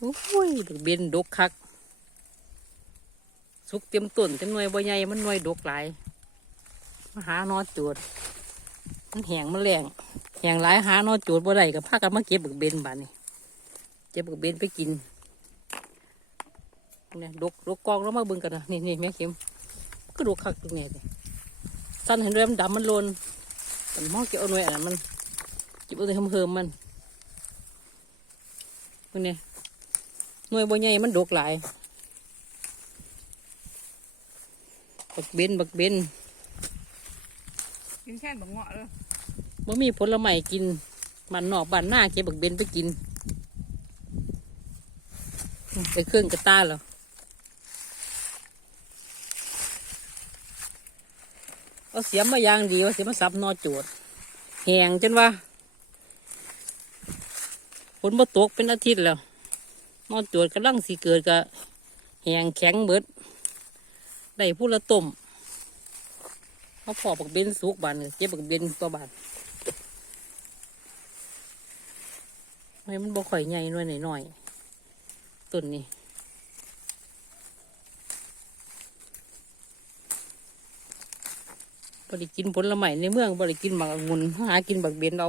โอ้ยบักเบนดกคัก สุกเต็มต้นเต็มหน่วยบ่ใหญ่มันหน่วยดกหลายมาหานอจูดมันแหงมันแรงแหงหลายหานอจูดบ่ได้กับพากันมาเก็บบักเบนบานี่เก็บบักเบนไปกินเนี่ยดกดกกองแล้วมาเบิ่งกันนะนี่นี่แม่เข็มก็ดกคักตรงนี้เลยสั้นเห็นด้วยมันดำมันโลนมันมองเก็บเอาหน่วยอันนั้นมันเก็บเอาแต่เฮิมๆมันพวกนี้ หน่วยบ่ใหญ่มันดกหลาย บักเบนบักเบนกินแค่บักเงาะเลยบ่มีผลไม้กินบ้านนอกบ้านหน้าเก็บบักเบนไปกินไปเครื่องกระตาเหรอเอาเสียมมาอย่างดีว่าเสียมมาสับนอจูดแหงจนว่าฝนมาตกเป็นอาทิตย์แล้ว นอจูดกำลังสีเกิดกะแหงแข็งเบิดได้ผู้ละต้มเขาพอบักเบนสุกบานเยเจ็บบักเบนตัวบานไม่มันบ่ข่อยใหญ่หน่อยหน่อยๆต้นนี้บริกินผลไม้ในเมืองบริกินหมากองุ่นหากินบักเบนเอา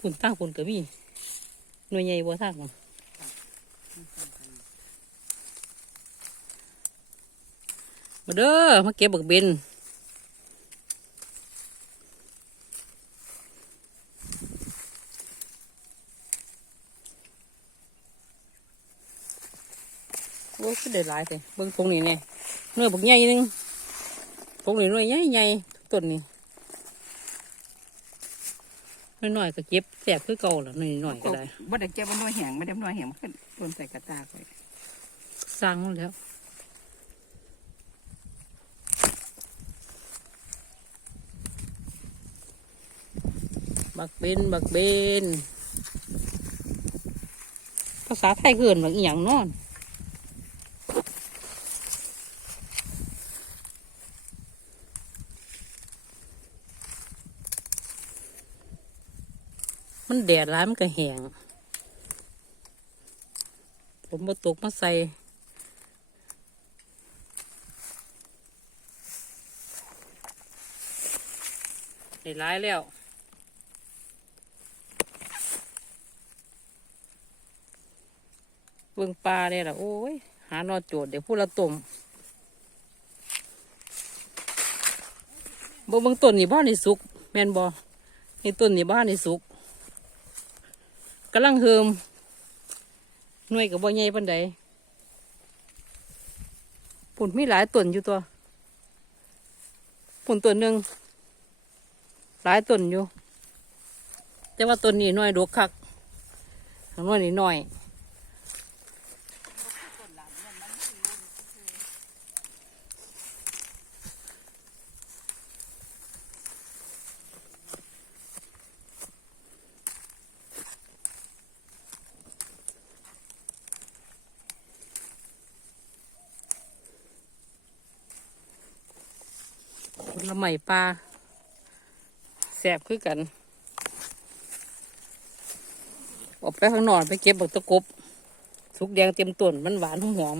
ผุนตั้งผุนก็มีหน่วยใหญ่บ่ทางมันมาเด้อมาเก็บบักเบนโอ้ก็ได้หลายเลยเบิ่งตรงนี้เนี่ยเนื้อบักใหญ่หนึงตรงนี้หน่วยใหญ่ใหญ่ต้นนี้ น้อยๆก็เก็บแสบคือเก่าละน้อยๆก็ได้บ่ได้เจ็บบ่หน่วยแหงไม่ได้หน่วยแหงมันขึ้นต้นใส่กระตาไปสร้างมันแล้วบักเบนบักเบนภาษาไทยเกินบักอหย่างเนอน มันแดดร้ายมันก็แห้งผมมาตกมาใส่ได้ร้ายแล้วเบิ่งปลาเนี่ยล่ะ โอ้ย หานอโจดเดี๋ยวพูดละตุ่มบ่เบิ่งต้นนี่บ้านนี่สุก แม่นบ่นี่ต้นนี่บ้านนี่สุก กำลังเฮิมหน่วยกับบ่ใหญ่ปันใดปุ่นมีหลายต้นอยู่ตัว ปุ่นตัวหนึ่งหลายต้นอยู่ แต่ว่าต้นนี้น้อยดกคักข้างน้อยนี่น้อย ลไม่ปลาแสบคือกัน ออกไปข้างนอกไปเก็บบักตะกบสุกแดงเต็มต้นมันหวานหอม